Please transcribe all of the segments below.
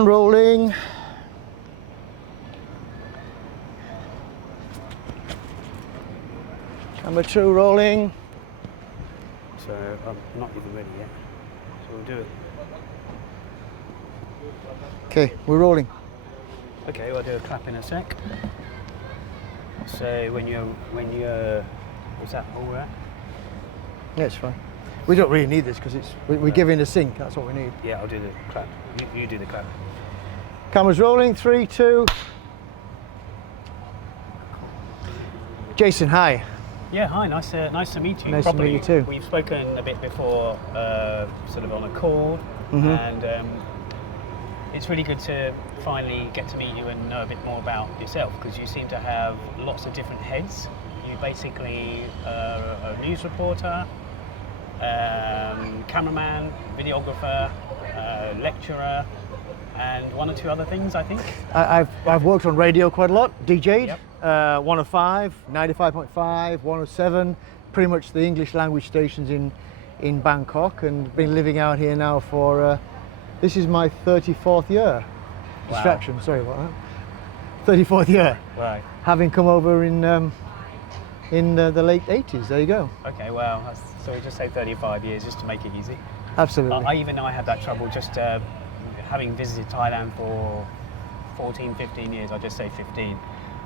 1 rolling. Camera 2 rolling. So I'm not even ready yet. So we'll do it. Okay, we're rolling. Okay, we'll do a clap in a sec. So when you're, is that all right? Yeah, it's fine. We don't really need this because we're giving a sync. That's what we need. Yeah, I'll do the clap. You do the clap. Cameras rolling. 3, 2. Jason, hi. Yeah, hi. Nice to meet you. Nice properly. to meet you too. We've spoken a bit before, sort of on a call, and it's really good to finally get to meet you and know a bit more about yourself, because you seem to have lots of different heads. You basically are a news reporter, cameraman, videographer, lecturer, and 1 or 2 other things, I think. I've worked on radio quite a lot. DJ'd. Yep. 105, 95.5, 107, pretty much the English language stations in Bangkok, and been living out here now for, this is my 34th year. Wow. Distraction, sorry about that. 34th year. Right. Having come over in the late 80s, there you go. Okay, well, so we just say 35 years just to make it easy. Absolutely. I even know I had that trouble just having visited Thailand for 14, 15 years, I just say 15.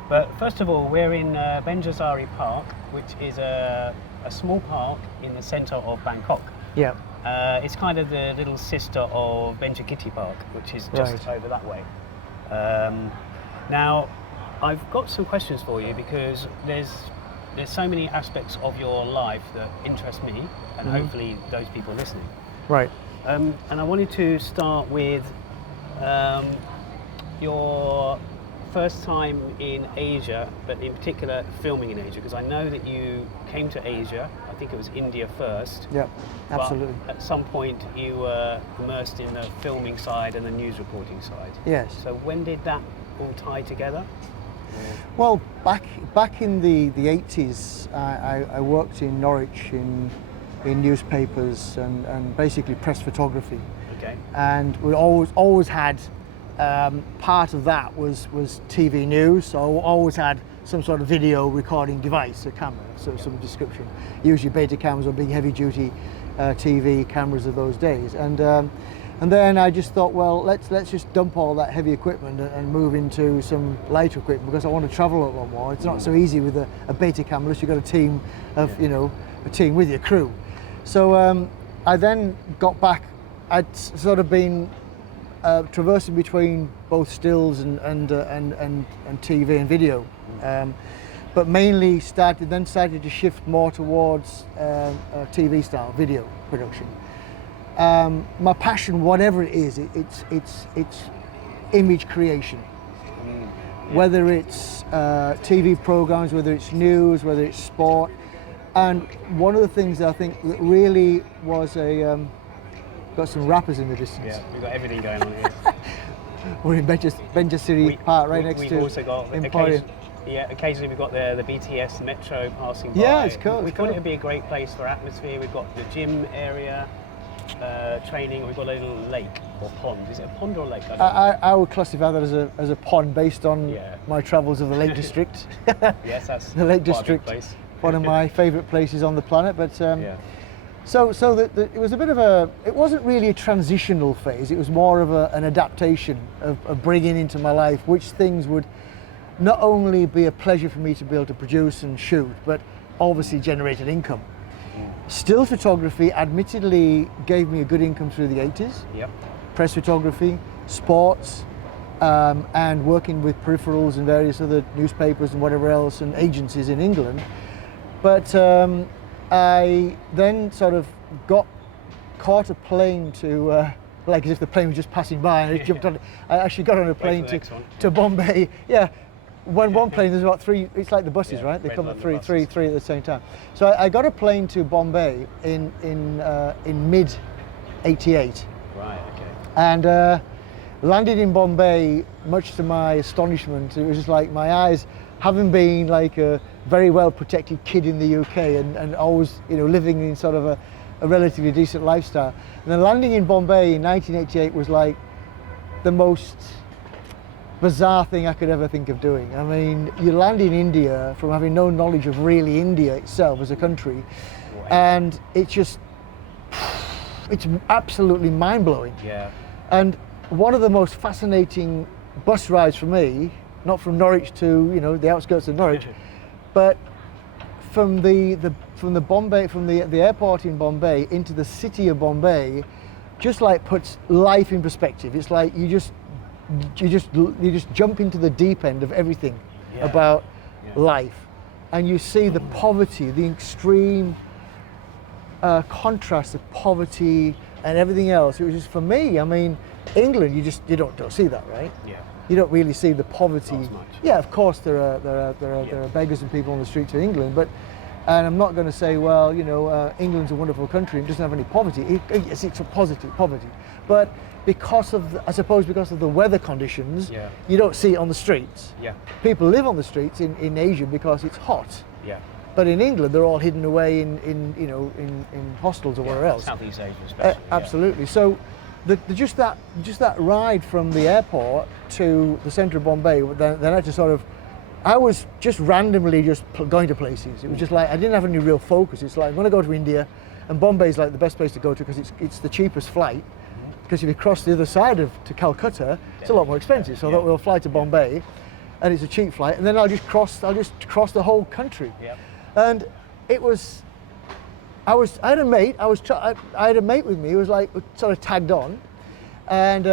But first of all, we're in Benjasari Park, which is a small park in the centre of Bangkok. Yeah. It's kind of the little sister of Benjakitti Park, which is just over that way. Now, I've got some questions for you, because there's so many aspects of your life that interest me, and hopefully those people listening. Right. And I wanted to start with your first time in Asia, but in particular filming in Asia, because I know that you came to Asia, I think it was India first. Yeah, absolutely. But at some point you were immersed in the filming side and the news reporting side. Yes. So when did that all tie together? Well, back in the 80s, I worked in Norwich in newspapers and basically press photography. Okay. And we always had part of that was TV news, so I always had some sort of video recording device, a camera, so some description. Usually beta cameras or big heavy duty TV cameras of those days. And then I just thought, well, let's just dump all that heavy equipment and move into some lighter equipment, because I want to travel a lot more. It's not so easy with a beta camera unless you've got a team of, a team with your crew. So I then got back. I'd sort of been traversing between both stills and TV and video, but mainly started to shift more towards TV style video production. My passion, whatever it is, it's image creation. Whether it's TV programs, whether it's news, whether it's sport. And one of the things that I think that really was got some rappers in the distance. Yeah, we've got everything going on here. We're in Benjasiri Park, right next to also got Emporium. Occasionally we've got the BTS metro passing by. Yeah, it's cool. We thought it would be a great place for atmosphere. We've got the gym area, training. We've got a little lake or pond. Is it a pond or a lake? I would classify that as a pond based on my travels of the Lake District. Yes, that's the Lake quite a big District. place. One of my favourite places on the planet. But so it was a bit of it wasn't really a transitional phase. It was more of an adaptation of bringing into my life which things would not only be a pleasure for me to be able to produce and shoot, but obviously generate an income. Still photography admittedly gave me a good income through the 80s. Yep. Press photography, sports, and working with peripherals and various other newspapers and whatever else and agencies in England. But I then sort of caught a plane to, like as if the plane was just passing by, and I jumped on. I actually got on a plane to Bombay. Yeah, one plane, there's about 3. It's like the buses, right? They come at three at the same time. So I got a plane to Bombay in mid '88. Right. Okay. And landed in Bombay. Much to my astonishment, it was just like my eyes, having been like a very well protected kid in the UK and always living in sort of a relatively decent lifestyle. And then landing in Bombay in 1988 was like the most bizarre thing I could ever think of doing. I mean, you land in India from having no knowledge of really India itself as a country, Right. and it's absolutely mind-blowing. Yeah. And one of the most fascinating bus rides for me, not from Norwich to, you know, the outskirts of Norwich, but from the airport in Bombay into the city of Bombay, just like puts life in perspective. It's like you just jump into the deep end of everything about life, and you see the poverty, the extreme contrast of poverty and everything else. It was just, for me, I mean, England, you don't see that, right? Yeah. You don't really see the poverty. Not as much. Yeah, of course there are beggars and people on the streets of England, but, and I'm not going to say, well, you know, England's a wonderful country and doesn't have any poverty. It's a positive poverty, but because of I suppose because of the weather conditions, you don't see it on the streets. Yeah. People live on the streets in Asia because it's hot. Yeah. But in England, they're all hidden away in hostels or wherever else. Southeast Asia, especially. Absolutely. So, just that ride from the airport to the centre of Bombay, then I just I was just randomly going to places. It was just like I didn't have any real focus. It's like I'm going to go to India, and Bombay's like the best place to go to because it's the cheapest flight. Because if you cross the other side to Calcutta, it's a lot more expensive. So I thought we'll fly to Bombay, and it's a cheap flight, and then I'll just cross the whole country. Yeah. And it was, I had a mate. I had a mate with me who was like sort of tagged on, and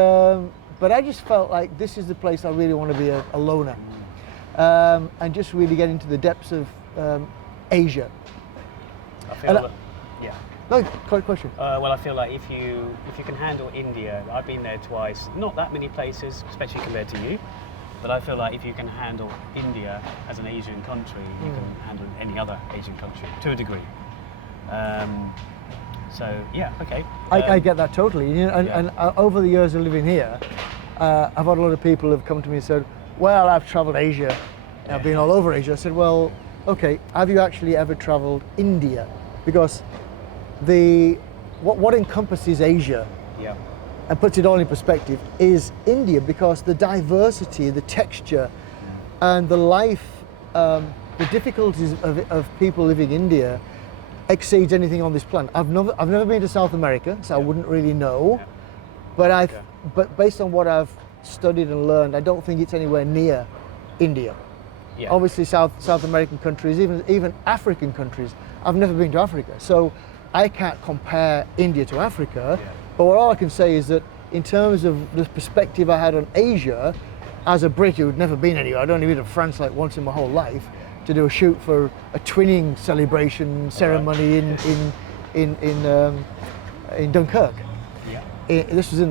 but I just felt like this is the place I really want to be a loner, and just really get into the depths of Asia. I feel yeah. No, great question. Well, I feel like if you can handle India, I've been there twice. Not that many places, especially compared to you. But I feel like if you can handle India as an Asian country, you can handle any other Asian country to a degree. So yeah, okay. I get that totally. You know, and over the years of living here, I've had a lot of people have come to me and said, "Well, I've travelled Asia. I've been all over Asia." I said, "Well, okay. Have you actually ever travelled India? Because what encompasses Asia." Yeah. And puts it all in perspective is India, because the diversity, the texture, and the life, the difficulties of people living in India exceeds anything on this planet. I've never been to South America, so I wouldn't really know. Yeah. But based on what I've studied and learned, I don't think it's anywhere near India. Yeah. Obviously, South American countries, even African countries. I've never been to Africa, so I can't compare India to Africa. Yeah. But all I can say is that in terms of the perspective I had on Asia, as a Brit who'd never been anywhere, I'd only been to France like once in my whole life, to do a shoot for a twinning celebration ceremony in Dunkirk. Yeah. This was in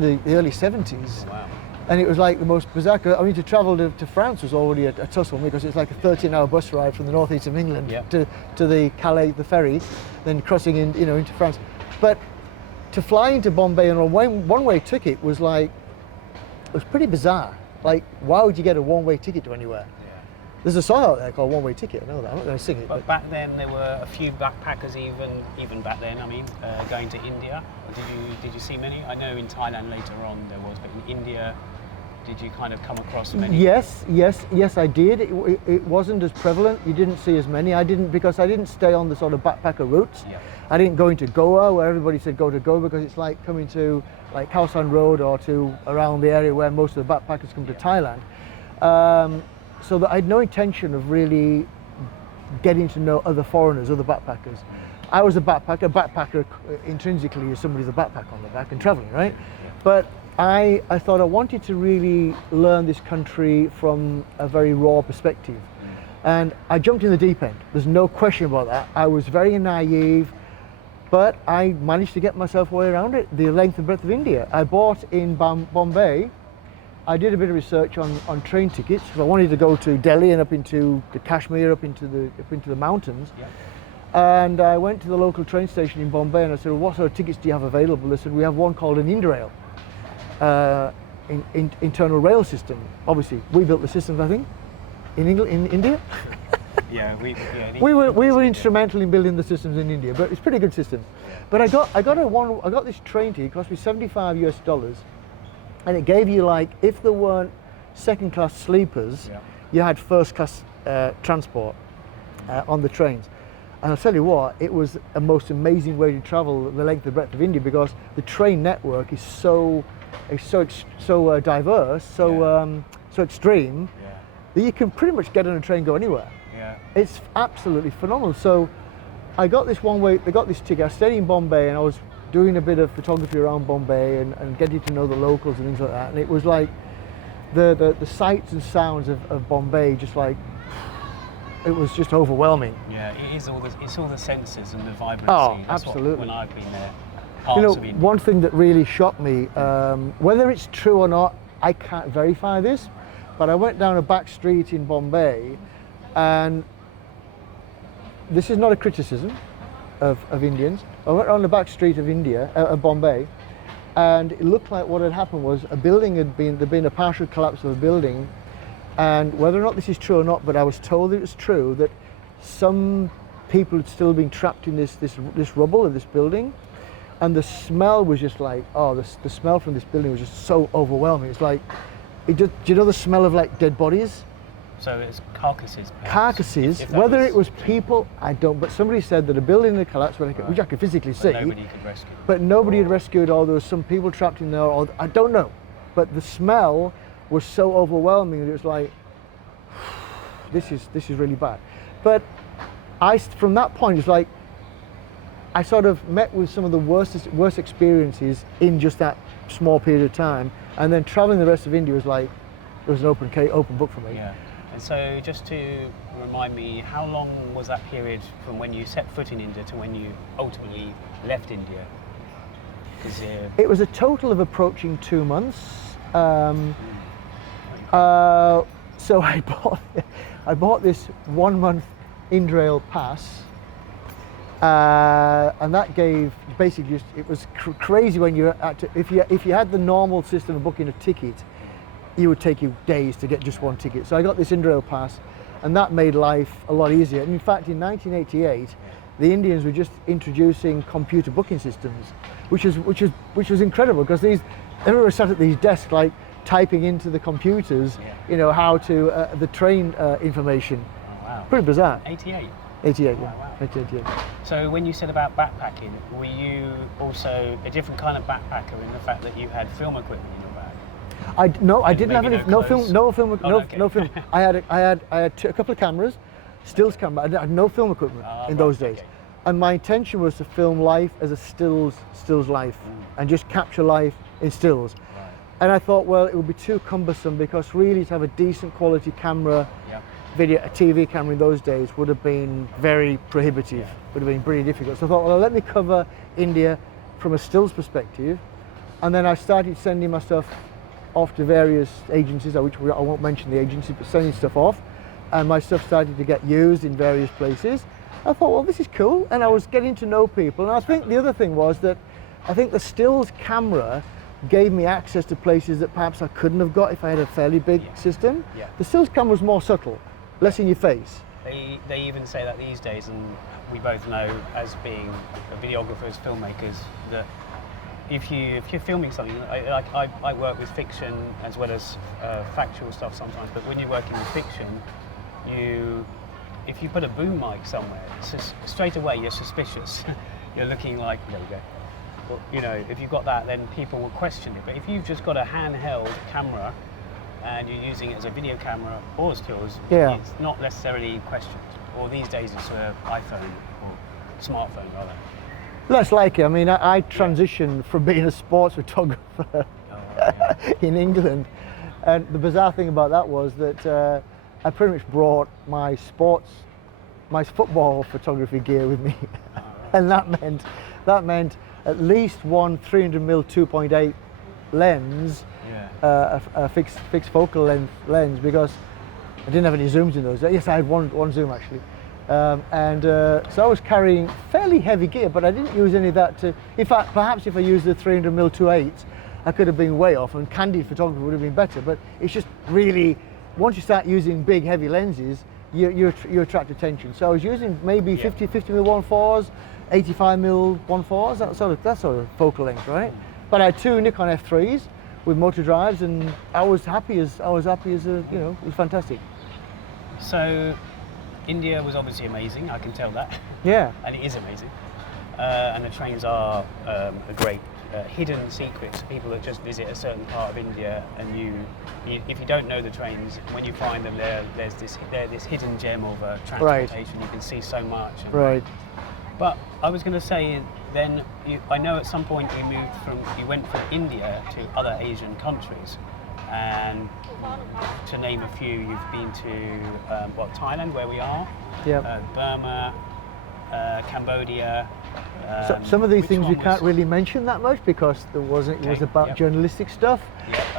the early 70s. Wow. And it was like the most bizarre. I mean, to travel to France was already a tussle because it's like a 13-hour bus ride from the northeast of England to the Calais, the ferry, then crossing into France. But to fly into Bombay on a one-way ticket was pretty bizarre. Like, why would you get a one-way ticket to anywhere? Yeah. There's a song out there called One Way Ticket. I know that. I'm not going to sing it. But back then there were a few backpackers, even back then. I mean, going to India. Did you see many? I know in Thailand later on there was, but in India, did you kind of come across many? Yes, I did. It wasn't as prevalent. You didn't see as many. Because I didn't stay on the sort of backpacker routes. Yeah. I didn't go into Goa, where everybody said go to Goa, because it's like coming to like Khao San Road or to around the area where most of the backpackers come to Thailand. So that I had no intention of really getting to know other foreigners, other backpackers. I was a backpacker. A backpacker intrinsically is somebody with a backpack on their back and traveling, right? Yeah. But I thought I wanted to really learn this country from a very raw perspective. And I jumped in the deep end. There's no question about that. I was very naive, but I managed to get myself way around it, the length and breadth of India. I bought in Bombay. I did a bit of research on train tickets because I wanted to go to Delhi and up into the Kashmir, up into the mountains. Yeah. And I went to the local train station in Bombay and I said, well, what sort of tickets do you have available? They said, we have one called an Indrail. Internal rail system. Obviously, we built the systems, I think, in India. Yeah, we were instrumental in building the systems in India, but it's a pretty good system. But I got this train ticket. It cost me $75 and it gave you like, if there weren't second class sleepers, you had first class transport on the trains. And I'll tell you what, it was a most amazing way to travel the length and breadth of India, because the train network is so diverse, so extreme, that you can pretty much get on a train and go anywhere. It's absolutely phenomenal. So I got this I got this ticket. I stayed in Bombay, and I was doing a bit of photography around Bombay and getting to know the locals and things like that. And it was like the sights and sounds of Bombay, just like, it was just overwhelming. Yeah, it's all the senses and the vibrancy. Oh, That's absolutely. When I've been there. One thing that really shocked me, whether it's true or not, I can't verify this, but I went down a back street in Bombay, and this is not a criticism of Indians. I went on the back street of Bombay, and it looked like what had happened was there'd been a partial collapse of a building, and whether or not this is true or not, but I was told it was true, that some people had still been trapped in this rubble of this building, and the smell was just like, the smell from this building was just so overwhelming. It's like, do you know the smell of like dead bodies? So it's carcasses, perhaps. Carcasses, whether it was people, I don't, but somebody said that a building had collapsed, which I could physically see. Nobody could rescue. But nobody had rescued, or there was some people trapped in there, or I don't know. But the smell was so overwhelming that it was like, this is really bad. But from that point, it's like, I sort of met with some of the worst experiences in just that small period of time, and then traveling the rest of India was like, it was an open book for me. Yeah. And so, just to remind me, how long was that period from when you set foot in India to when you ultimately left India? It was a total of approaching 2 months. So I bought this 1 month Indrail pass, and that gave basically it was crazy when you had to, if you had the normal system of booking a ticket, it would take you days to get just one ticket. So I got this Indrail pass, and that made life a lot easier. And in fact, in 1988, the Indians were just introducing computer booking systems, which was incredible, because everyone was sat at these desks like typing into the computers, how to the train information. Oh, wow. Pretty bizarre. 88. 88, wow, yeah. Wow. 88, yeah. So when you said about backpacking, were you also a different kind of backpacker in the fact that you had film equipment in your bag? I didn't have any. No film. I had a couple of cameras, stills camera. I had no film equipment in those days, and my intention was to film life as a stills life, and just capture life in stills. Right. And I thought, well, it would be too cumbersome, because really to have a decent quality camera, a TV camera in those days would have been very prohibitive. Would have been pretty difficult. So I thought, well, let me cover India from a stills perspective, and then I started sending my stuff off to various agencies, which I won't mention the agency, but sending stuff off, and my stuff started to get used in various places. I thought, well, this is cool, and I was getting to know people. And I think the other thing was that I think the stills camera gave me access to places that perhaps I couldn't have got if I had a fairly big system. Yeah. The stills camera was more subtle, less in your face. They even say that these days, and we both know as being videographers, filmmakers, that if you're filming something, I work with fiction as well as factual stuff sometimes, but when you're working with fiction, if you put a boom mic somewhere, straight away you're suspicious. You're looking like, there we go. Well, if you've got that, then people will question it. But if you've just got a handheld camera and you're using it as a video camera or stills, it's not necessarily questioned. Or these days it's an iPhone or smartphone rather. Less likely. I mean, I transitioned from being a sports photographer in England, and the bizarre thing about that was that I pretty much brought my football photography gear with me, and that meant at least one 300mm 2.8 lens, a fixed focal lens, because I didn't have any zooms in those days. Yes, I had one zoom actually. So I was carrying fairly heavy gear, but I didn't use any of that in fact, perhaps if I used the 300mm 2.8, I could have been way off, and candid photography would have been better, but it's just really, once you start using big heavy lenses, you attract attention. So I was using maybe 50mm 1.4s, 85mm 1.4s, that sort of focal length, right? But I had two Nikon F3s, with motor drives, and I was happy as a, you know, it was fantastic. So India was obviously amazing, I can tell that. Yeah. And it is amazing. And the trains are a great hidden secret to people that just visit a certain part of India, and you if you don't know the trains, when you find them, they're this hidden gem of transportation. You can see so much. Right. But I was going to say, then I know at some point you went from India to other Asian countries, and to name a few, you've been to Thailand, where we are, Burma, Cambodia. Some of these things we can't really mention that much because it was about journalistic stuff.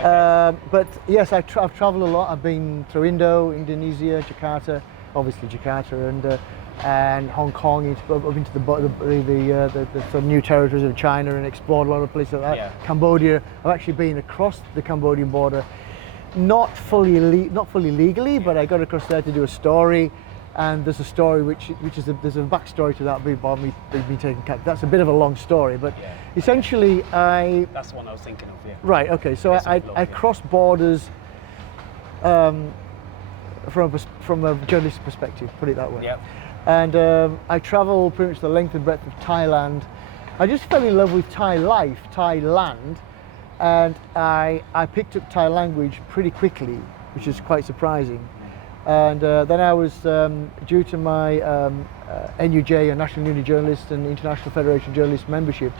But yes, I've travelled a lot. I've been through Indonesia, Jakarta, obviously Jakarta, and Hong Kong, up into the sort of new territories of China, and explored a lot of places like that. Yeah. Cambodia. I've actually been across the Cambodian border, not fully legally, but I got across there to do a story. And there's a story which is there's a backstory to that about me being taken captive. That's a bit of a long story, but essentially That's the one I was thinking of. Yeah. Right. Okay. So I crossed borders from a journalistic perspective, put it that way. Yep. And I travelled pretty much the length and breadth of Thailand. I just fell in love with Thai life, Thai land, and I picked up Thai language pretty quickly, which is quite surprising. And then I was, due to my NUJ, a National Union Journalist and International Federation Journalist membership,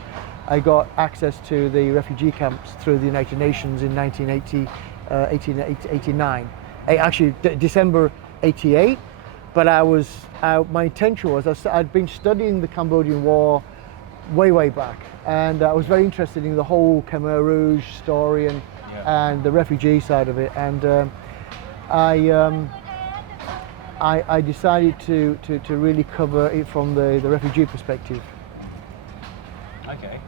I got access to the refugee camps through the United Nations in 1889. Actually, December 88. But my intention was, I'd been studying the Cambodian War way back, and I was very interested in the whole Khmer Rouge story and the refugee side of it. And I decided to really cover it from the refugee perspective. Okay.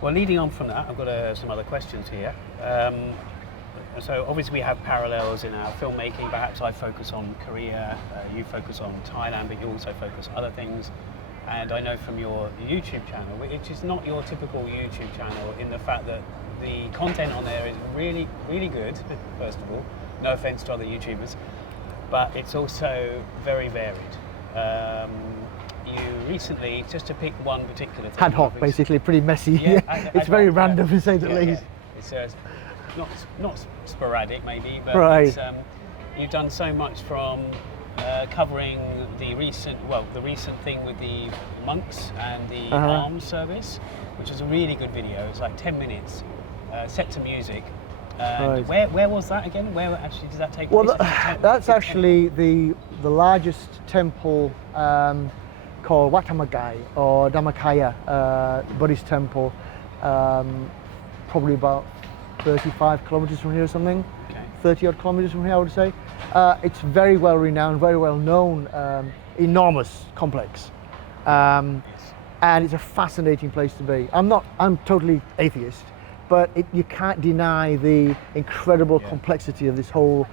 Well, leading on from that, I've got some other questions here. So obviously we have parallels in our filmmaking. Perhaps I focus on Korea, you focus on Thailand, but you also focus on other things. And I know from your YouTube channel, which is not your typical YouTube channel in the fact that the content on there is really, really good, first of all. No offense to other YouTubers. But it's also very varied. You recently, just to pick one particular thing, ad hoc, basically, pretty messy. It's very random, to say the least. It's not sporadic, maybe, but it's, you've done so much from covering the recent thing with the monks and the arms service, which is a really good video. It's like 10 minutes, set to music. Where was that again? Where actually does that take place? Well, that's actually the largest temple called Wat Dhammakai, or Dhammakaya Buddhist temple, probably about 35 kilometers from here or something. 30 odd kilometers from here, I would say. It's very well renowned, very well known, enormous complex. And it's a fascinating place to be. I'm totally atheist, but you can't deny the incredible complexity of this whole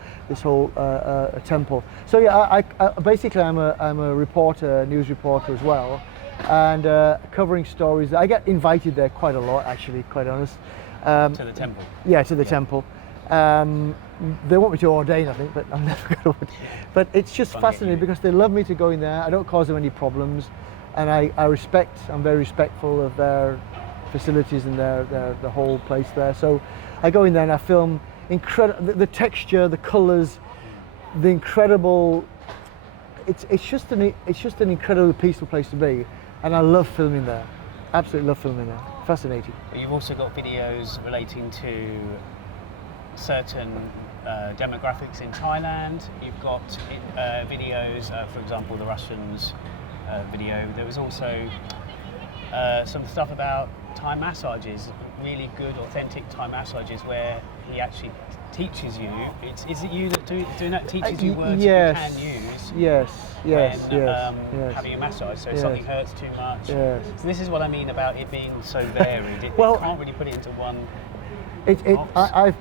temple. So yeah, I basically I'm a reporter, news reporter as well, and covering stories. I get invited there quite a lot, actually, quite honest. To the temple. Yeah, to the temple. They want me to ordain, I think, but I'm never going to. But it's just fascinating because they love me to go in there. I don't cause them any problems, and I'm very respectful of their facilities and the whole place there. So I go in there and I film the texture, the colours, the incredible. It's just an incredibly peaceful place to be, and I love filming there. Absolutely love filming there. Fascinating. You've also got videos relating to certain demographics in Thailand. You've got videos, for example, the Russians video. There was also some stuff about Thai massages, really good, authentic Thai massages, where he actually teaches you. Is it you that doing that teaches you words you can use? Yes. Having a massage, so if something hurts too much. Yes. So this is what I mean about it being so varied. You can't really put it into one. I've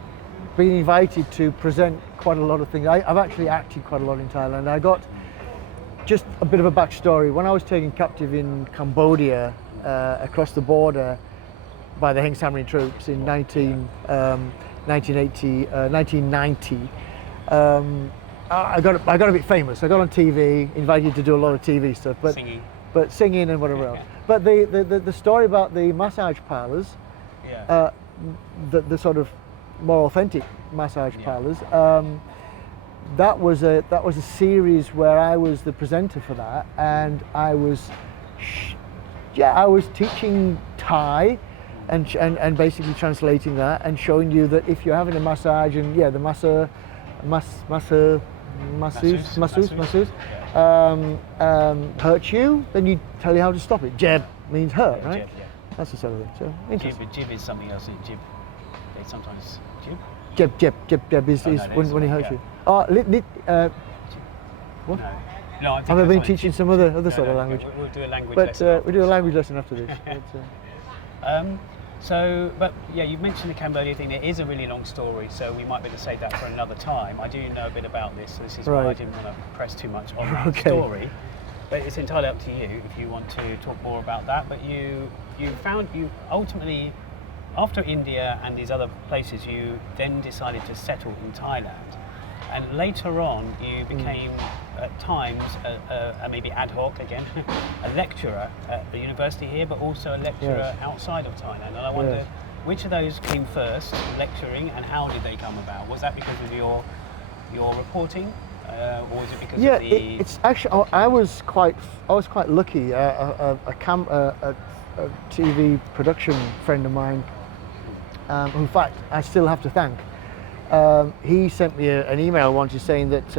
been invited to present quite a lot of things. I've actually acted quite a lot in Thailand. I got just a bit of a backstory. When I was taken captive in Cambodia, across the border, by the Heng Samrin troops in 1990. I got a bit famous. I got on TV, invited to do a lot of TV stuff, but singing and whatever else. But the story about the massage parlors, the sort of more authentic massage parlors, that was a series where I was the presenter for that, and I was teaching Thai and basically translating that and showing you that if you're having a massage and the masseuse hurts you, then you tell you how to stop it. Jab means hurt, right? Jib, That's the sort of thing. So interesting. Jib is something else. Jib, they sometimes jib. Jab is when he hurts you. What? No, Have I been teaching some other sort of language? We'll do a language lesson. But we'll do a language lesson after this. But you've mentioned the Cambodia thing. It is a really long story, so we might be able to save that for another time. I do know a bit about this, so this is why I didn't want to press too much on that story. But it's entirely up to you if you want to talk more about that. But you ultimately, after India and these other places, you then decided to settle in Thailand. And later on, you became, at times, maybe ad hoc again, a lecturer at the university here, but also a lecturer outside of Thailand. And I wonder, which of those came first, lecturing, and how did they come about? Was that because of your reporting, or was it because of the? It's actually I was quite lucky. A TV production friend of mine, in fact, I still have to thank. He sent me an email once saying that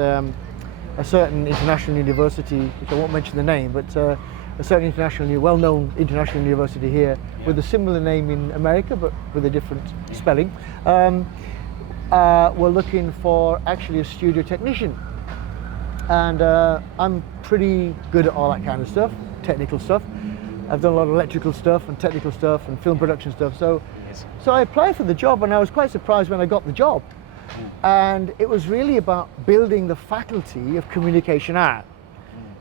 a certain international university, which I won't mention the name, but a certain well-known international university here with a similar name in America but with a different spelling, were looking for actually a studio technician. And I'm pretty good at all that kind of stuff, technical stuff. I've done a lot of electrical stuff and technical stuff and film production stuff. So I applied for the job, and I was quite surprised when I got the job. And it was really about building the faculty of communication art,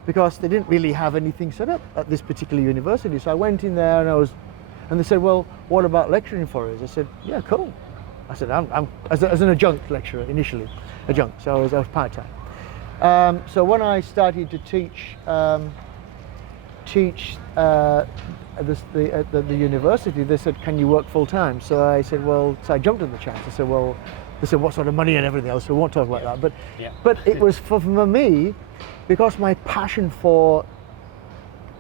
because they didn't really have anything set up at this particular university. So I went in there and they said, well, what about lecturing for us? I said, yeah, cool. I said, I'm as an adjunct lecturer initially, adjunct, so I was part-time. So when I started to teach at the university, they said, can you work full-time? So I said, well, so I jumped at the chance. I said, well, they said, what sort of money and everything else, so we won't talk about that. But it was for me, because my passion for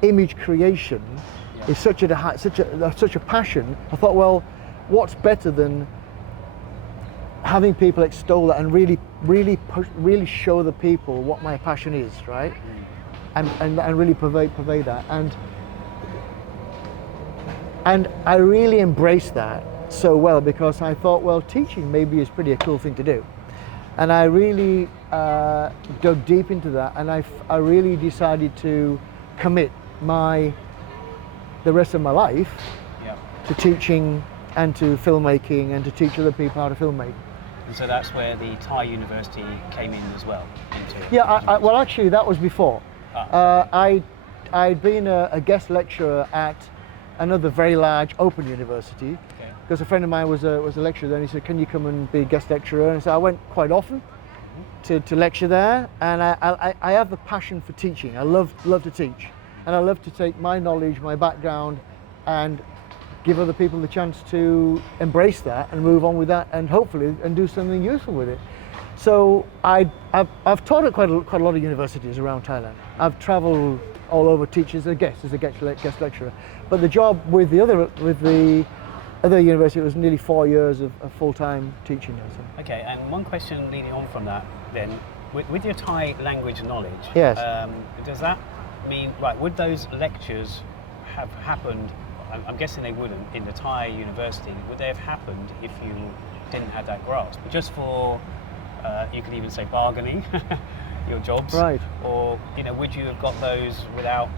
image creation is such a passion, I thought, well, what's better than having people extol that and really show the people what my passion is, right? And really pervade that. And I really embraced that so well, because I thought, well, teaching maybe is pretty a cool thing to do. And I really dug deep into that, and I really decided to commit the rest of my life to teaching and to filmmaking and to teach other people how to filmmake. And so that's where the Thai university came in as well? Well, actually, that was before. I'd been a guest lecturer at another very large open university, because a friend of mine was a lecturer there, and he said, can you come and be a guest lecturer? And so I went quite often to lecture there, and I have the passion for teaching. I love to teach, and I love to take my knowledge, my background, and give other people the chance to embrace that and move on with that, and hopefully do something useful with it. So I've taught at quite a lot of universities around Thailand. I've travelled all over teaching as a guest lecturer. But the job with the other university was nearly 4 years of full-time teaching there. So. Okay, and one question leading on from that then, with your Thai language knowledge, does that mean, would those lectures have happened, I'm guessing they wouldn't, in the Thai university, would they have happened if you didn't have that grasp? Just for, you could even say bargaining, your jobs, right? Or would you have got those without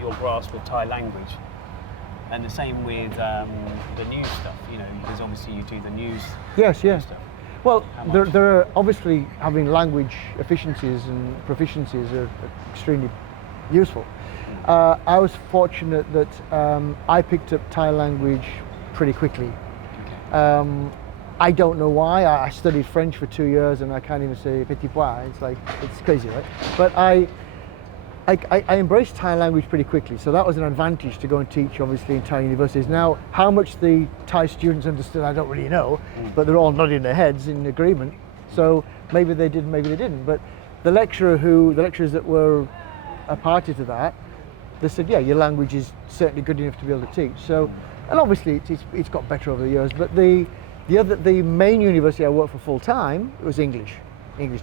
your grasp of Thai language? And the same with the news stuff, because obviously you do the news. Yes. Stuff. Well, there are obviously having language efficiencies and proficiencies are extremely useful. I was fortunate that I picked up Thai language pretty quickly. I don't know why. I studied French for 2 years and I can't even say petit pois. It's crazy, right? But I embraced Thai language pretty quickly, so that was an advantage to go and teach, obviously, in Thai universities. Now, how much the Thai students understood, I don't really know, but they're all nodding their heads in agreement. So maybe they did, maybe they didn't. But the lecturers that were a party to that, they said, yeah, your language is certainly good enough to be able to teach. So, and obviously it's got better over the years. But the main university I worked for full time was English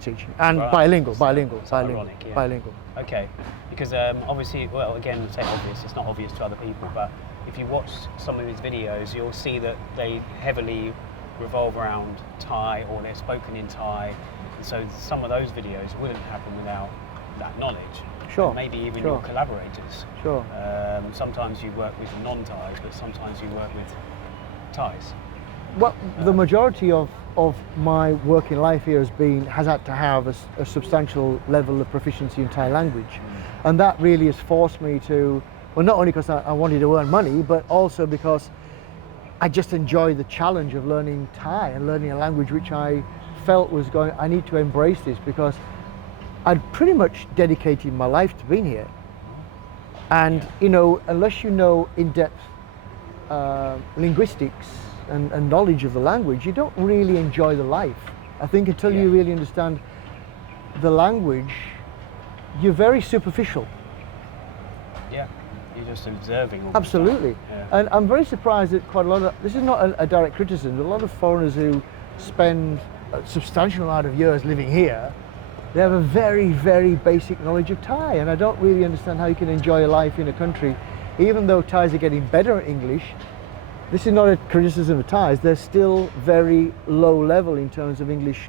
teaching, and bilingual. Ironic, yeah. Bilingual. Okay, because obviously, well, again, say obvious, it's not obvious to other people, but if you watch some of these videos, you'll see that they heavily revolve around Thai, or they're spoken in Thai, and so some of those videos wouldn't happen without that knowledge. Sure. And maybe even your collaborators. Sure. Sometimes you work with non-Thais, but sometimes you work with Thais. Well, the majority of my working life here has had to have a substantial level of proficiency in Thai language. And that really has forced me to, well, not only because I wanted to earn money, but also because I just enjoy the challenge of learning Thai and learning a language which I felt I need to embrace this, because I'd pretty much dedicated my life to being here. And, unless you know in-depth linguistics and knowledge of the language, you don't really enjoy the life. I think until you really understand the language, you're very superficial. Yeah, you're just observing all Absolutely. The time. And I'm very surprised that quite a lot of, this is not a direct criticism, but a lot of foreigners who spend a substantial amount of years living here, they have a very, very basic knowledge of Thai, and I don't really understand how you can enjoy a life in a country, even though Thais are getting better at English. This is not a criticism of Thais. They're still very low level in terms of English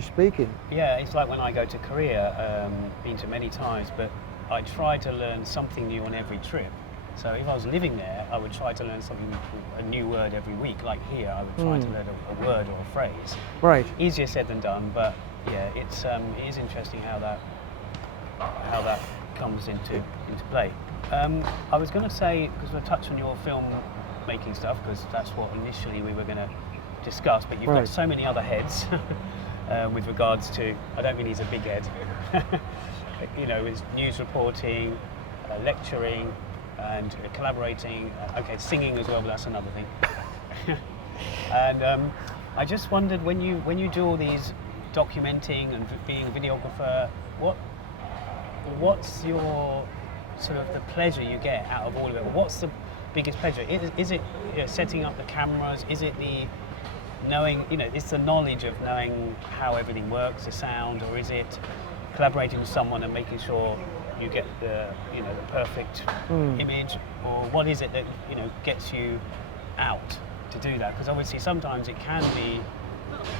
speaking. Yeah, it's like when I go to Korea, been to many times, but I try to learn something new on every trip. So if I was living there, I would try to learn a new word every week. Like here, I would try to learn a word or a phrase. Right. Easier said than done, but yeah, it is interesting how that comes into play. I was going to say, because we'll touch on your film making stuff, because that's what initially we were going to discuss, but you've got so many other heads with regards to, I don't mean he's a big head, it's news reporting, lecturing, and collaborating, singing as well, but that's another thing. And I just wondered, when you do all these documenting and being a videographer, what's your sort of the pleasure you get out of all of it? What's the biggest pleasure? Is it setting up the cameras? Is it the knowing, it's the knowledge of knowing how everything works, the sound, or is it collaborating with someone and making sure you get the perfect image, or what is it that gets you out to do that? Because obviously sometimes it can be.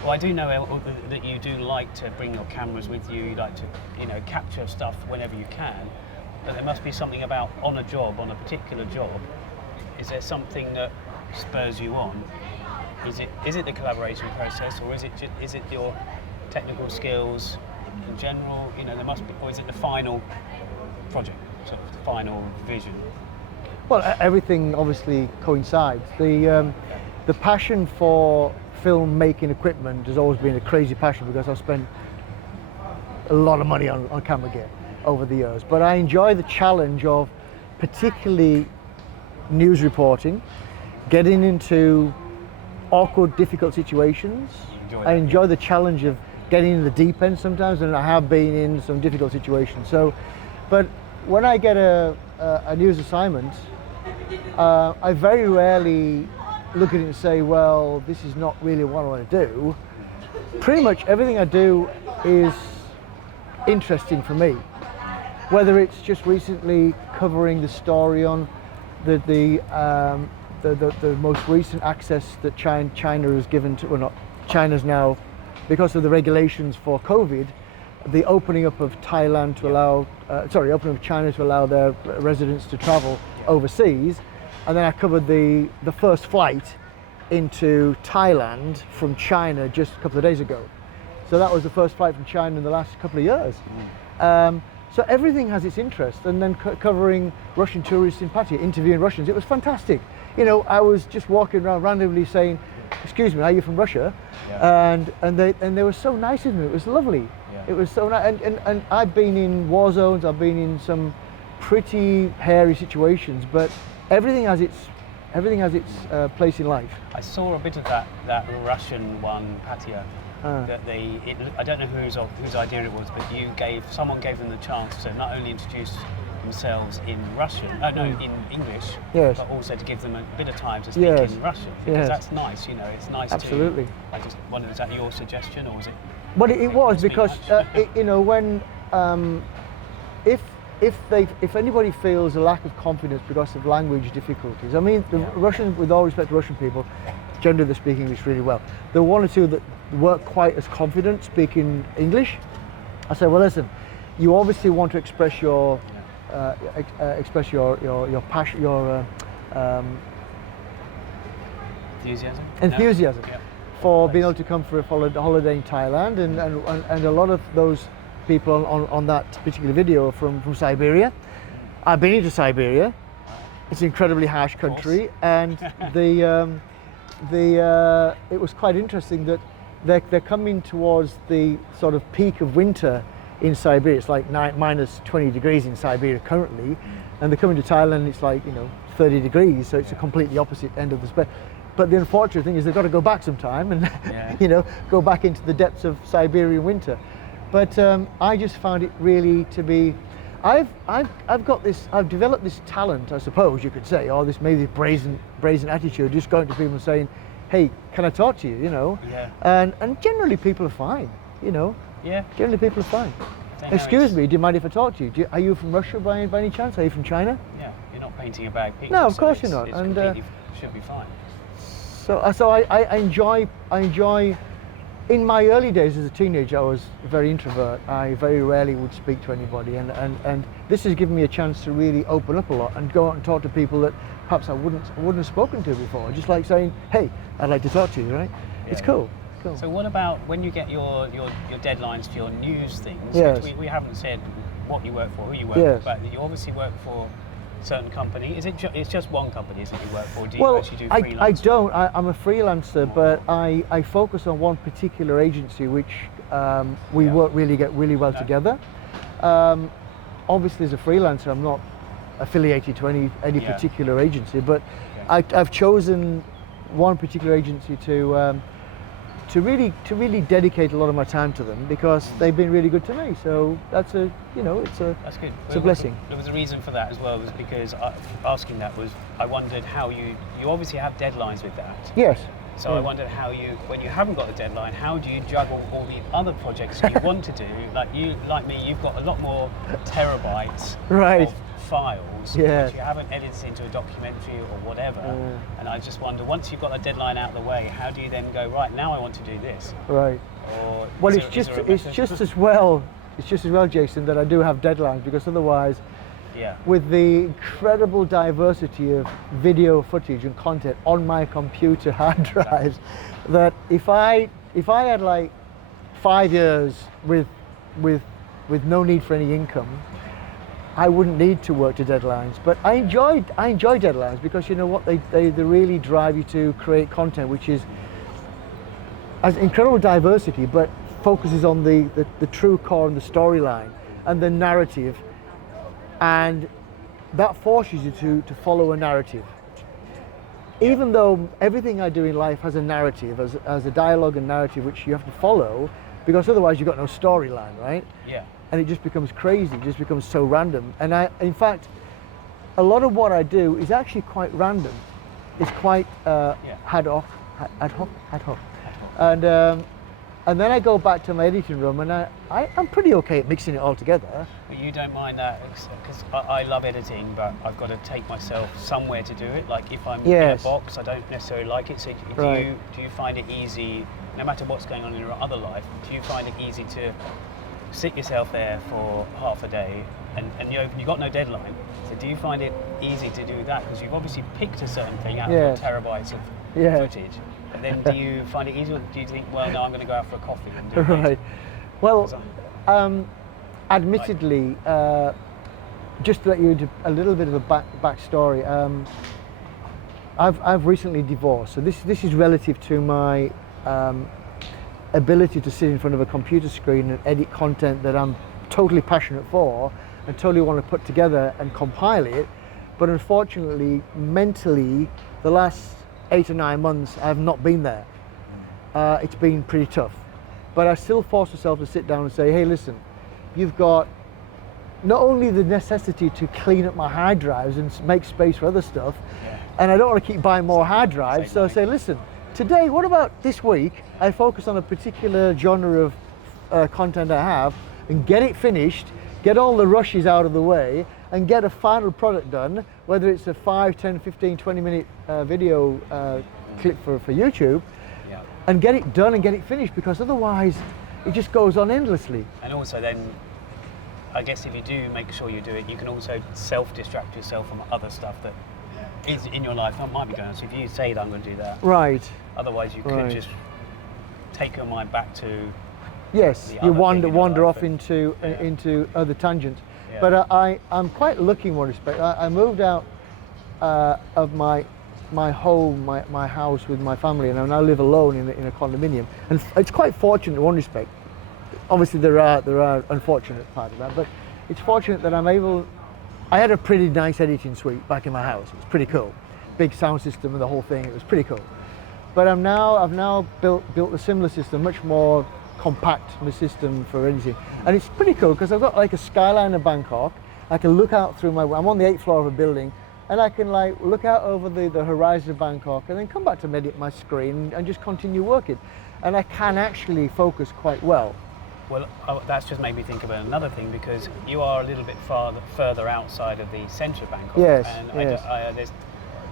Well, I do know that you do like to bring your cameras with you. You like to capture stuff whenever you can. But there must be something about on a particular job. Is there something that spurs you on? Is it the collaboration process, or is it your technical skills in general? There must be, or is it the final project, sort of the final vision? Well, everything obviously coincides. The passion for film making equipment has always been a crazy passion, because I've spent a lot of money on camera gear over the years. But I enjoy the challenge of particularly news reporting, getting into awkward, difficult situations. I enjoy the challenge of getting in the deep end sometimes, and I have been in some difficult situations. So, but when I get a news assignment, I very rarely look at it and say, well, this is not really what I want to do. Pretty much everything I do is interesting for me. Whether it's just recently covering the story on the most recent access that China has given to, well, not China's now, because of the regulations for COVID, the opening up of Thailand to allow, opening of China to allow their residents to travel overseas. And then I covered the first flight into Thailand from China just a couple of days ago. So that was the first flight from China in the last couple of years. So everything has its interest, and then covering Russian tourists in Pattaya, interviewing Russians, it was fantastic. You know, I was just walking around randomly saying, "Excuse me, are you from Russia?" Yeah. And they were so nice with me. It was lovely. Yeah. It was so nice. And I've been in war zones. I've been in some pretty hairy situations, but everything has its place in life. I saw a bit of that Russian one, Pattaya. That I don't know whose idea it was, but someone gave them the chance to not only introduce themselves in Russian, in English, Yes. but also to give them a bit of time to speak Yes. in Russian, because Yes. that's nice. You know, it's nice. Absolutely. I just wondered, was that your suggestion, or was it? Well, it was Speak because much? you know, when if anybody feels a lack of confidence because of language difficulties, I mean, the Russians, with all respect to Russian people, generally they speak English really well. There are one or two that weren't quite as confident speaking English. I said, well, listen, you obviously want to express your passion, your enthusiasm Yeah. for being able to come for a holiday in Thailand, and a lot of those people on that particular video are from Siberia. I've been into Siberia. It's an incredibly harsh country, and it was quite interesting that they're coming towards the sort of peak of winter in Siberia. It's like minus 20 degrees in Siberia currently, and they're coming to Thailand. It's like 30 degrees, so it's a completely opposite end of the spectrum. But the unfortunate thing is they've got to go back sometime and go back into the depths of Siberian winter. But I just found it really to be. I've developed this talent, I suppose you could say, or this maybe brazen attitude, just going to people and saying, "Hey, can I talk to you?" Yeah. And generally people are fine. Yeah. Generally people are fine. Excuse me, do you mind if I talk to you? Are you from Russia by any chance? Are you from China? Yeah. You're not painting a bad picture. No, of course so you're not. It's And completely should be fine. So I enjoy. In my early days as a teenager, I was very introvert. I very rarely would speak to anybody, and this has given me a chance to really open up a lot and go out and talk to people that perhaps I wouldn't have spoken to before. Just like saying, "Hey, I'd like to talk to you," right? Yeah. It's cool. Cool. So what about when you get your deadlines for your news things? Yes. We haven't said what you work for, who you work Yes. for, but you obviously work for a certain company. Is it? It's just one company, isn't it, you work for? Do you Well, actually do freelance? I don't. I'm a freelancer, but I focus on one particular agency, which we get really well together. Obviously, as a freelancer, I'm not affiliated to any particular agency, but I've chosen one particular agency to really dedicate a lot of my time to them because they've been really good to me. So that's that's good. It's a blessing. There was a reason for that as well, was because asking that was I wondered how you obviously have deadlines with that. Yes. So I wondered how when you haven't got a deadline, how do you juggle all the other projects you want to do? Like me, you've got a lot more terabytes Right. of files Yes. which you haven't edited into a documentary or whatever. And I just wonder, once you've got a deadline out of the way, how do you then go, right, now I want to do this? Right. Or Well, is it's there a just method? as well, Jason, that I do have deadlines, because otherwise, Yeah. with the incredible diversity of video footage and content on my computer hard drives, that if I had like 5 years with no need for any income, I wouldn't need to work to deadlines. But I enjoy deadlines because you know what, they really drive you to create content which has incredible diversity, but focuses on the true core and the storyline and the narrative, and that forces you to follow a narrative. Even though everything I do in life has a narrative, as a dialogue and narrative which you have to follow, because otherwise you've got no storyline, right? Yeah. And it just becomes crazy, it just becomes so random. And in fact, a lot of what I do is actually quite random. It's quite ad hoc. And then I go back to my editing room, and I'm pretty okay at mixing it all together. But you don't mind that, because I love editing, but I've got to take myself somewhere to do it. Like if I'm in a box, I don't necessarily like it. So do you find it easy, no matter what's going on in your other life, do you find it easy to sit yourself there for half a day and you've got no deadline? So do you find it easy to do that? Because you've obviously picked a certain thing out of terabytes of footage. And then do you find it easier? Do you think, well, no, I'm going to go out for a coffee and do it? Right. Well, admittedly, just to let you into a little bit of a backstory, I've recently divorced, so this is relative to my ability to sit in front of a computer screen and edit content that I'm totally passionate for and totally want to put together and compile it. But unfortunately, mentally, the last 8 or 9 months, I have not been there. It's been pretty tough. But I still force myself to sit down and say, hey, listen, you've got not only the necessity to clean up my hard drives and make space for other stuff, and I don't want to keep buying more hard drives, so I say, listen, today, what about this week, I focus on a particular genre of content I have and get it finished, get all the rushes out of the way, and get a final product done, whether it's a 5, 10, 15, 20-minute video clip for YouTube, and get it done and get it finished, because otherwise it just goes on endlessly. And also then, I guess if you do make sure you do it, you can also self-distract yourself from other stuff that is in your life that might be going on. So if you say that I'm going to do that, right. Otherwise you could just take your mind back to you wander off into other tangents. Yeah. But I'm quite lucky in one respect. I moved out of my home, my house with my family, and I now live alone in a condominium. And it's quite fortunate in one respect. Obviously there are unfortunate parts of that, but it's fortunate that I had a pretty nice editing suite back in my house. It was pretty cool. Big sound system and the whole thing, it was pretty cool. But I've now built a similar system, much more compact system for editing. And it's pretty cool because I've got like a skyline of Bangkok. I can look out through I'm on the 8th floor of a building, and I can like look out over the horizon of Bangkok and then come back to edit my screen and just continue working. And I can actually focus quite well. Well, that's just made me think about another thing, because you are a little bit further outside of the centre of Bangkok. Yes, and yes.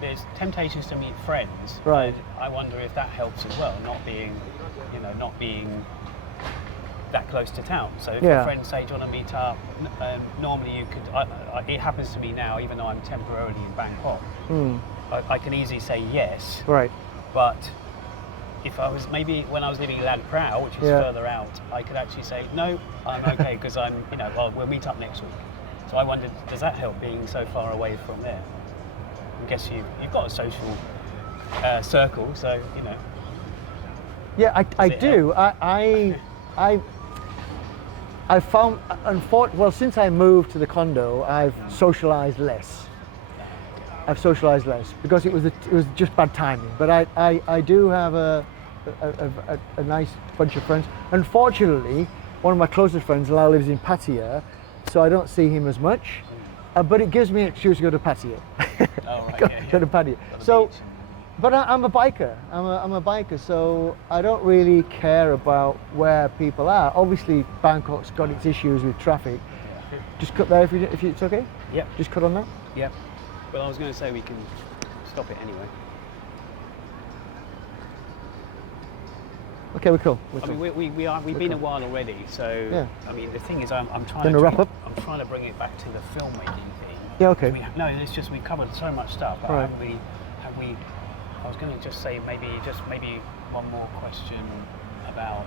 There's temptations to meet friends. Right. I wonder if that helps as well, not being that close to town. So if your friends say, do you want to meet up? Normally you could, it happens to me now, even though I'm temporarily in Bangkok, I can easily say yes. Right. But if I was when I was living in Lad Prow, which is further out, I could actually say, no, I'm okay, because we'll meet up next week. So I wondered, does that help being so far away from there? I guess you've got a social circle, so Yeah, I do. I found, since I moved to the condo, I've socialised less. Because it was just bad timing. But I do have a nice bunch of friends. Unfortunately, one of my closest friends now lives in Pattaya, so I don't see him as much. But it gives me an excuse to go to Pattaya. Oh, right, go to Pattaya. So, but I'm a biker. I'm a biker, so I don't really care about where people are. Obviously, Bangkok's got its issues with traffic. Yeah. Just cut there if it's okay. Yeah. Just cut on that. Yeah. Well, I was going to say we can stop it anyway. Okay, we're cool. I mean, we've been a while already, so yeah. I mean, the thing is, I'm trying to wrap up. I'm trying to bring it back to the filmmaking thing. Yeah, okay. It's just we covered so much stuff. But right. Have we? I was going to just say maybe one more question about.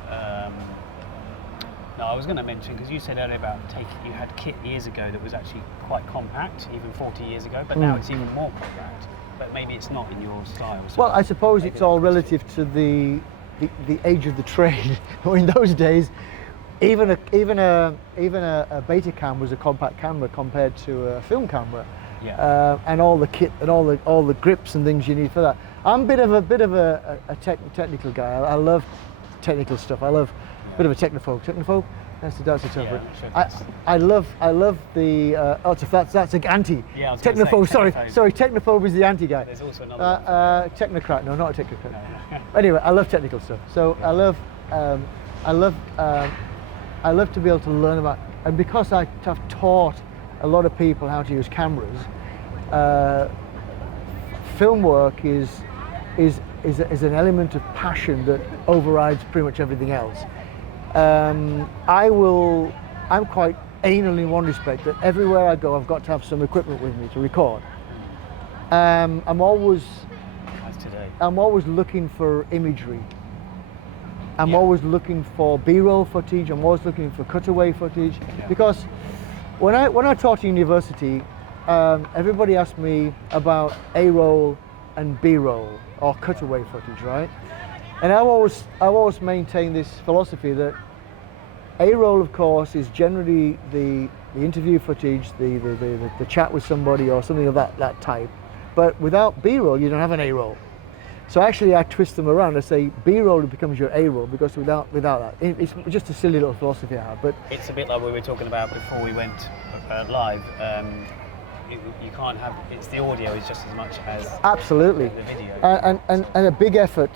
No, I was going to mention, because you said earlier about you had kit years ago that was actually quite compact, even 40 years ago, but now it's even more compact. But maybe it's not in your style. So well, I suppose it's all relative to the age of the trade. In those days, even a Betacam was a compact camera compared to a film camera. Yeah. And all the kit and all the grips and things you need for that. I'm a bit of a technical guy. I love technical stuff. I love a bit of a technophobe. Technophobe? That's the term for it. Sure. I love the that's an anti. Yeah, I was technophobe. Say, sorry. Technophobe is the anti guy. There's also another technocrat. No, not a technocrat. No. Anyway, I love technical stuff. So I love to be able to learn about, and because I've taught a lot of people how to use cameras, film work is an element of passion that overrides pretty much everything else. I'm quite anal in one respect, that everywhere I go I've got to have some equipment with me to record. I'm always looking for imagery. I'm always looking for B-roll footage. I'm always looking for cutaway footage because when I taught at university, everybody asked me about A-roll and B-roll or cutaway footage, right? And I've always maintained this philosophy that A-roll, of course, is generally the interview footage, the chat with somebody or something of that type. But without B-roll, you don't have an A-roll. So actually, I twist them around. I say B-roll becomes your A-roll because without that, it's just a silly little philosophy I have. But it's a bit like we were talking about before we went live. You can't have, it's the audio is just as much as absolutely the video. And a big effort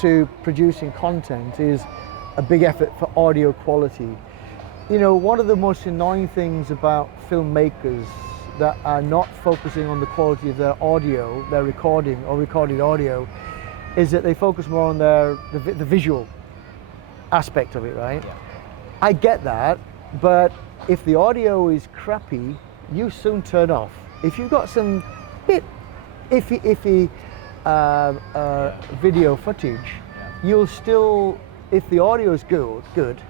to producing content is a big effort for audio quality. You know, one of the most annoying things about filmmakers that are not focusing on the quality of their audio, their recording or recorded audio, is that they focus more on the visual aspect of it, right? Yeah. I get that, but if the audio is crappy, you soon turn off. If you've got some bit iffy video footage, you'll still, if the audio is good,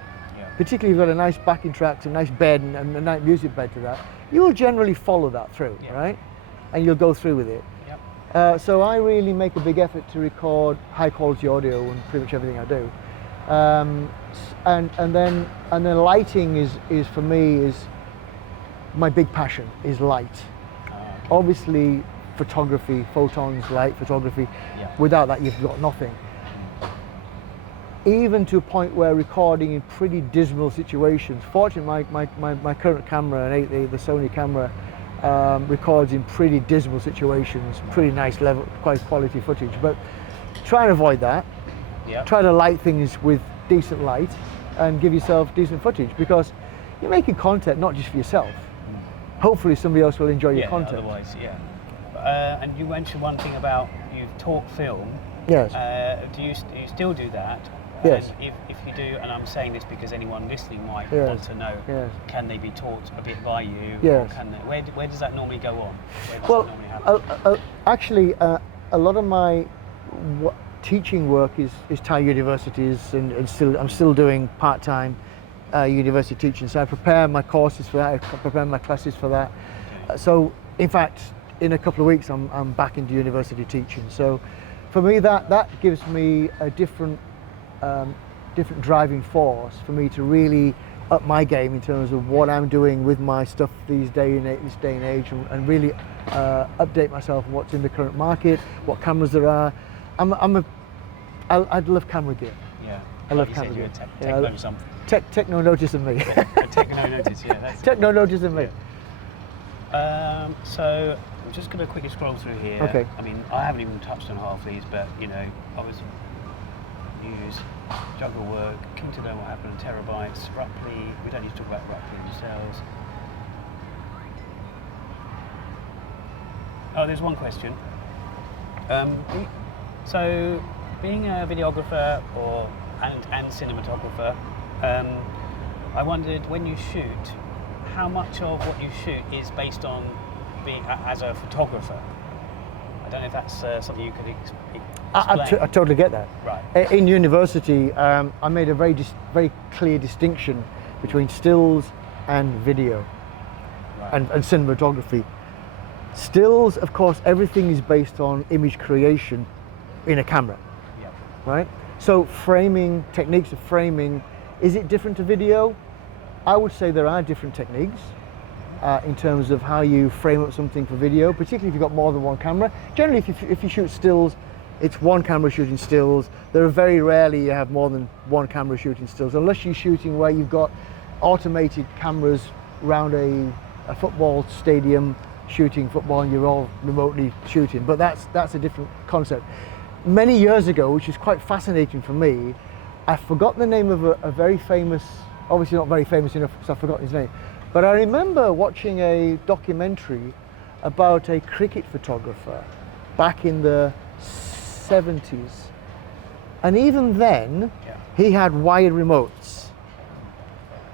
particularly if you've got a nice backing track, some nice bed and a nice music bed to that, you will generally follow that through, right? And you'll go through with it. Yep. So I really make a big effort to record high quality audio in pretty much everything I do. And then lighting is for me is my big passion, is light. Obviously photography, photons, light, photography. Without that you've got nothing. Even to a point where recording in pretty dismal situations. Fortunately, my current camera, the Sony camera, records in pretty dismal situations, pretty nice level, quite quality footage. But try and avoid that. Try to light things with decent light and give yourself decent footage because you're making content not just for yourself. Hopefully somebody else will enjoy your content. Otherwise, and you mentioned one thing about you talk film. Yes. Do you still do that? Yes. And if you do, and I'm saying this because anyone listening might want to know, can they be taught a bit by you? Yes. Or can they, where does that normally go on? Where does Well, that normally happen? actually, a lot of my teaching work is Thai universities, and I'm still doing part-time university teaching. So I prepare my courses for that. I prepare my classes for that. So in fact, in a couple of weeks, I'm back into university teaching. So for me, that gives me a different driving force for me to really up my game in terms of what I'm doing with my stuff this day and age, and really update myself on what's in the current market, what cameras there are. I love camera gear. Yeah. I love camera gear. Techno something. Techno notice of me. Techno notice, that's techno notice of me. Yeah. So I'm just going to quickly scroll through here. Okay. I mean, I haven't even touched on half these, but you know, I was news, juggle work, keen to know what happened in terabytes, Rupley. We don't need to talk about Rupley themselves. Oh, there's one question. So, being a videographer and cinematographer, I wondered when you shoot, how much of what you shoot is based on being as a photographer? I don't know if that's something you could explain. I totally get that. Right. In university, I made a very clear distinction between stills and video, and cinematography. Stills, of course, everything is based on image creation in a camera, right? So framing, techniques of framing, is it different to video? I would say there are different techniques in terms of how you frame up something for video, particularly if you've got more than one camera. Generally, if you shoot stills, it's one camera shooting stills. There are very rarely you have more than one camera shooting stills, unless you're shooting where you've got automated cameras around a football stadium shooting football and you're all remotely shooting, but that's a different concept. Many years ago, which is quite fascinating for me, I forgot the name of a very famous, obviously not very famous enough because I've forgotten his name, but I remember watching a documentary about a cricket photographer back in the 70s, and even then he had wired remotes,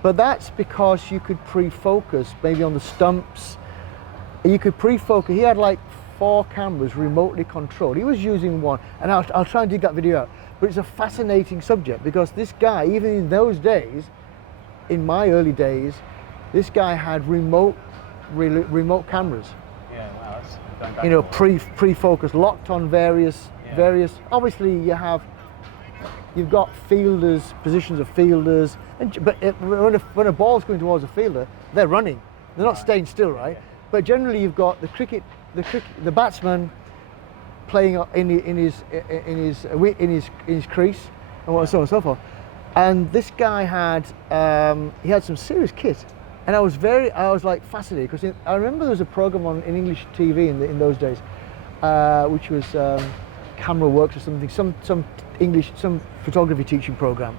but that's because you could pre-focus maybe on the stumps. You could pre-focus. He had like 4 cameras remotely controlled. He was using one, and I'll try and dig that video out. but it's a fascinating subject because this guy, even in those days, in my early days, this guy had remote cameras. Yeah, wow, that's going back. You know, pre-focused, locked on various. Obviously, you've got fielders, positions of fielders, but when a ball's going towards a fielder, they're running. They're not staying still, right? Yeah. But generally, you've got the batsman playing in his crease, and so on and so forth. And this guy had some serious kit, and I was like fascinated because I remember there was a program in English TV in those days, which was Camera Works or something, some photography teaching program,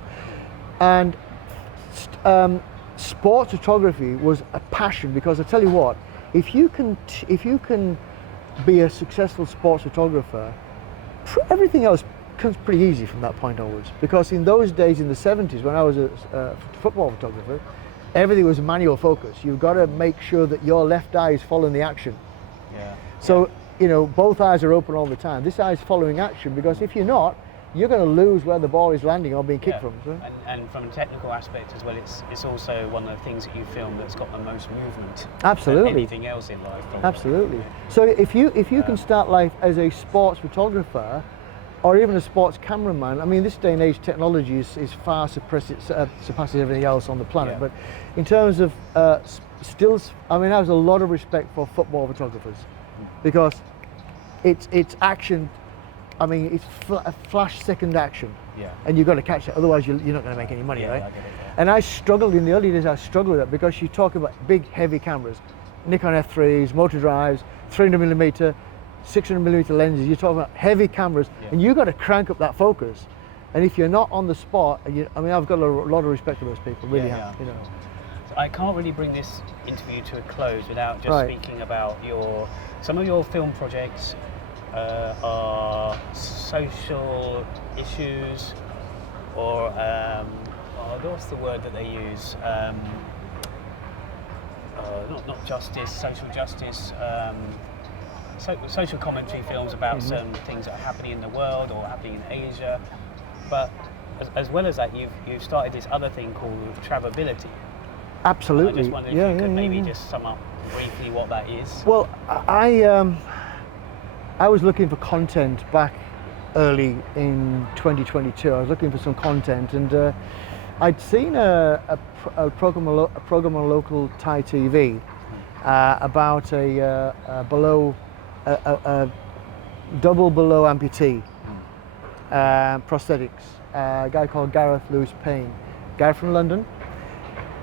and sports photography was a passion because I tell you what, if you can be a successful sports photographer, everything else comes pretty easy from that point onwards. Because in those days, in the 70s, when I was a football photographer, everything was manual focus. You've got to make sure that your left eye is following the action. Yeah. So, you know, both eyes are open all the time. This eye is following action because if you're not, you're going to lose where the ball is landing or being kicked from. So. And from a technical aspect as well, it's also one of the things that you film that's got the most movement. Absolutely. Than anything else in life. Probably. Absolutely. So if you can start life as a sports photographer, or even a sports cameraman, I mean, this day and age, technology is far surpasses everything else on the planet. Yeah. But in terms of stills, I mean, I have a lot of respect for football photographers because it's action. I mean, it's a flash second action, and you've got to catch it. Otherwise, you're not going to make any money, right? I get it, yeah. And I struggled in the early days. I struggled with that because you talk about big, heavy cameras, Nikon F3s, motor drives, 300mm, 600mm lenses. You're talking about heavy cameras, and you've got to crank up that focus. And if you're not on the spot, I mean, I've got a lot of respect for those people. Really have, you know. So I can't really bring this interview to a close without just speaking about some of your film projects. Are social issues, or what's the word that they use? Not justice, social justice. Social commentary films about certain things that are happening in the world or happening in Asia. But as well as that, you've started this other thing called travelability. Absolutely. I just wondered if you could maybe just sum up briefly what that is. Well, I was looking for content back early in 2022. I was looking for some content, and I'd seen a program on local Thai TV about a double below amputee prosthetics. A guy called Gareth Lewis Payne, guy from London.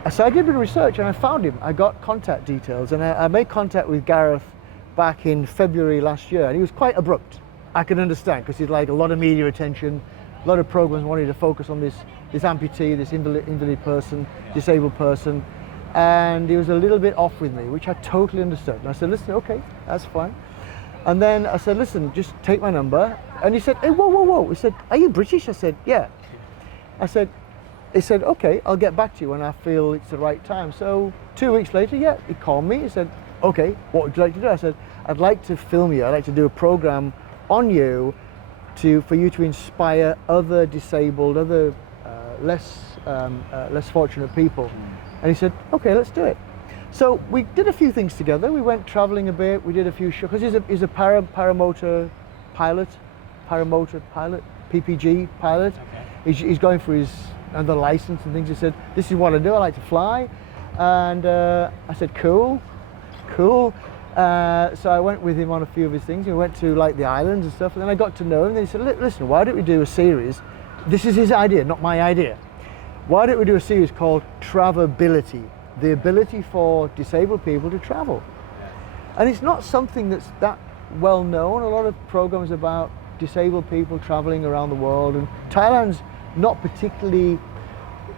So I did a bit of research and I found him. I got contact details, and I made contact with Gareth back in February last year, and he was quite abrupt. I can understand because he's like a lot of media attention, a lot of programs wanted to focus on this amputee, this invalid person, disabled person, and he was a little bit off with me, which I totally understood. And I said, listen, okay, that's fine. And then I said, listen, just take my number. And he said, hey, whoa. He said, are you British? I said, yeah. He said, okay, I'll get back to you when I feel it's the right time. So 2 weeks later, he called me. He said, okay, what would you like to do? I said, I'd like to film you. I'd like to do a program on you for you to inspire other disabled, other less fortunate people. And he said, okay, let's do it. So we did a few things together. We went traveling a bit. We did a few shows, because he's a paramotor pilot, PPG pilot. Okay. He's going for his another license and things. He said, this is what I do. I like to fly. And I said, cool. So I went with him on a few of his things. We went to like the islands and stuff, and then I got to know him. And he said, listen, why don't we do a series? This is his idea, not my idea. Why don't we do a series called Travelability, the ability for disabled people to travel? And it's not something that's that well known. A lot of programs about disabled people traveling around the world, and Thailand's not particularly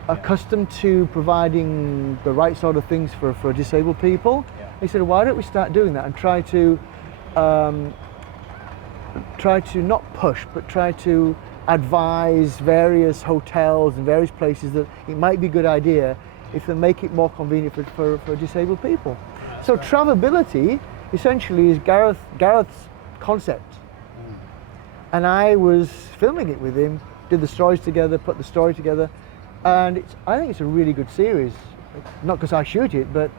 accustomed to providing the right sort of things for disabled people. He said, why don't we start doing that and try to not push, but try to advise various hotels and various places that it might be a good idea if they make it more convenient for disabled people. So travelability essentially is Gareth's concept. And I was filming it with him, did the stories together, put the story together, and I think it's a really good series. Not because I shoot it, but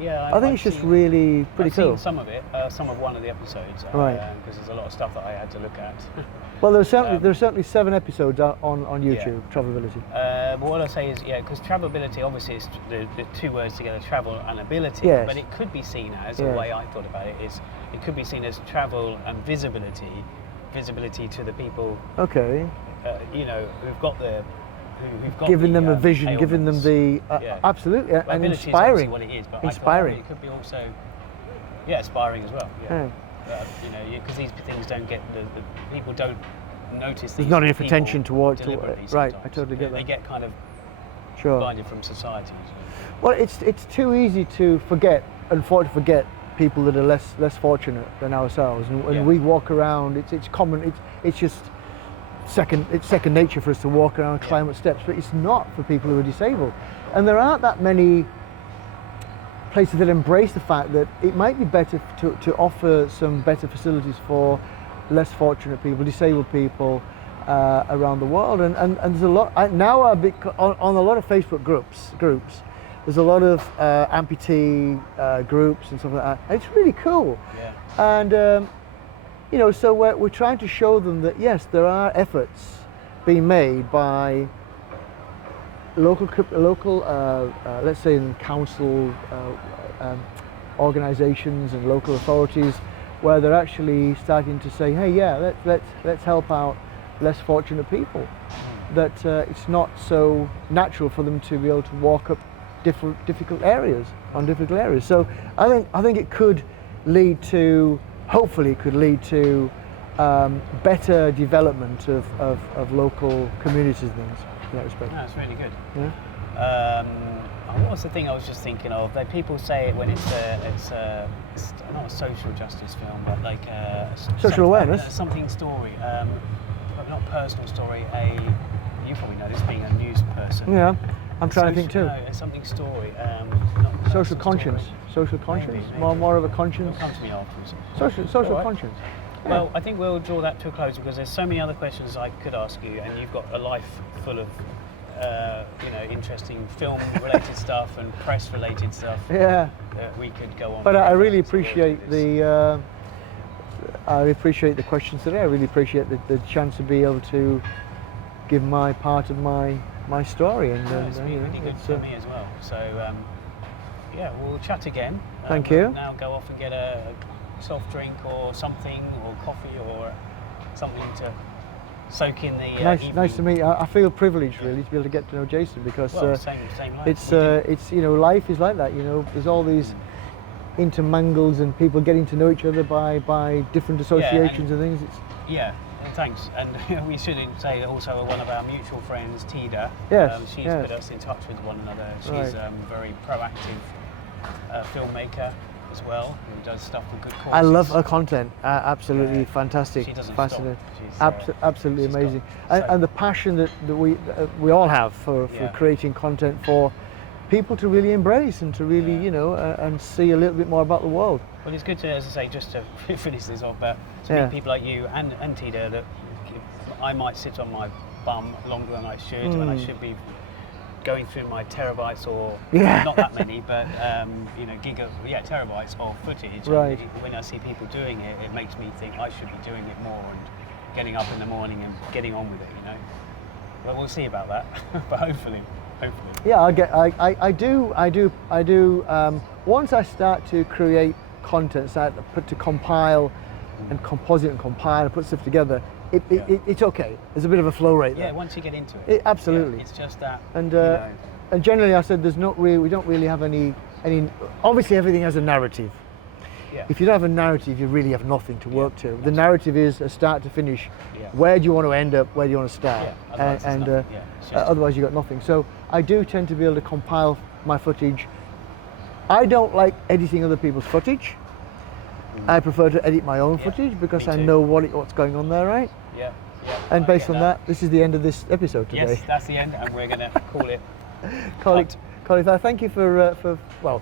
yeah, I think it's just really pretty I've cool. seen some of it, some of one of the episodes, Right. Because there's a lot of stuff that I had to look at. Well, there's certainly 7 episodes on YouTube. Travelability. But what I say is, because travelability, obviously, is the 2 words together, travel and ability. Yes. But it could be seen as, Yes. the way I thought about it is, it could be seen as travel and visibility to the people, Okay. who've got Giving them a the vision, giving them the Yeah. absolutely, Well, and ability is inspiring. obviously what it is, but Inspiring. I thought it could be also, aspiring as well. Yeah. Because these things don't get the people don't notice. There's these not enough people attention toward deliberately right. I sometimes. totally get They that. get kind of Sure. blinded from society. Well, it's too easy to forget, unfortunately, forget people that are less fortunate than ourselves, and when Yeah. we walk around, it's common. It's just second nature for us to walk around and climb up steps, but it's not for people who are disabled. And there aren't that many places that embrace the fact that it might be better to offer some better facilities for less fortunate people, disabled people around the world. And there's a lot now. On a lot of Facebook groups. There's a lot of amputee groups and stuff like that. And it's really cool. Yeah. And so we're trying to show them that yes, there are efforts being made by local, let's say in council organisations and local authorities, where they're actually starting to say, hey, yeah, let's help out less fortunate people. That it's not so natural for them to be able to walk up difficult areas. So I think it could lead to, hopefully, better development of local communities and things in that respect. That's really good. Yeah. What was the thing I was just thinking of? That people say it when it's not a social justice film, but like Social awareness? Something story, but not personal story. You probably know this, being a news person. Yeah, I'm trying to think too. No, something story. Social conscience. Social conscience. Maybe. More of a conscience. It'll come to me afterwards. Social Alright. conscience. Yeah. Well, I think we'll draw that to a close because there's so many other questions I could ask you, and you've got a life full of, interesting film-related stuff and press-related stuff. Yeah. That we could go on. But I really So we'll do appreciate this. I appreciate the questions today. I really appreciate the chance to be able to give my part of my story. And No, it's been really good for me as well. So we'll chat again. Thank you. Now go off and get a soft drink or something, or coffee or something to soak in the nice to meet you. I feel privileged really to be able to get to know Jason because same life. it's life is like that. There's all these intermangles and people getting to know each other by different associations and things. Thanks. And we should say also one of our mutual friends, Thida. Yes, she's yes. put us in touch with one another. She's Right. a very proactive filmmaker as well, who does stuff for good causes. I love her content. Absolutely Yeah. fantastic. She doesn't fascinating. stop. Absolutely she's amazing. got- And the passion that we all have for Yeah. creating content for people to really embrace and to really and see a little bit more about the world. Well, it's good to, as I say, just to finish this off, but to Yeah. meet people like you and Thida, that I might sit on my bum longer than I should, when I should be going through my terabytes or Yeah. not that many, but terabytes of footage. Right. And when I see people doing it, it makes me think I should be doing it more and getting up in the morning and getting on with it. Well, we'll see about that, but hopefully. Yeah, I do. Once I start to create content, start to compile and composite and compile and put stuff together, it's okay. There's a bit of a flow rate there. Yeah, once you get into it. Absolutely. Yeah, it's just that. And generally, I said we don't really have any. Obviously, everything has a narrative. Yeah. If you don't have a narrative, you really have nothing to work to. The narrative is a start to finish. Yeah. Where do you want to end up? Where do you want to start? Yeah, otherwise there's nothing. Yeah, it's just- Otherwise you got nothing. So I do tend to be able to compile my footage. I don't like editing other people's footage. I prefer to edit my own Yeah, footage because me I too. know what's going on there, right? Yeah. And I based get on that, this is the end of this episode today. Yes, that's the end, and we're going to call it. Colleague, cut. thank you for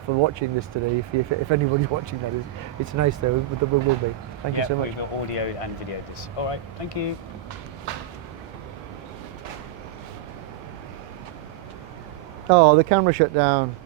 watching this today. If anybody's watching that, it's nice though. We will be. Thank you so much. We've got audio and video this. All right, thank you. Oh, the camera shut down.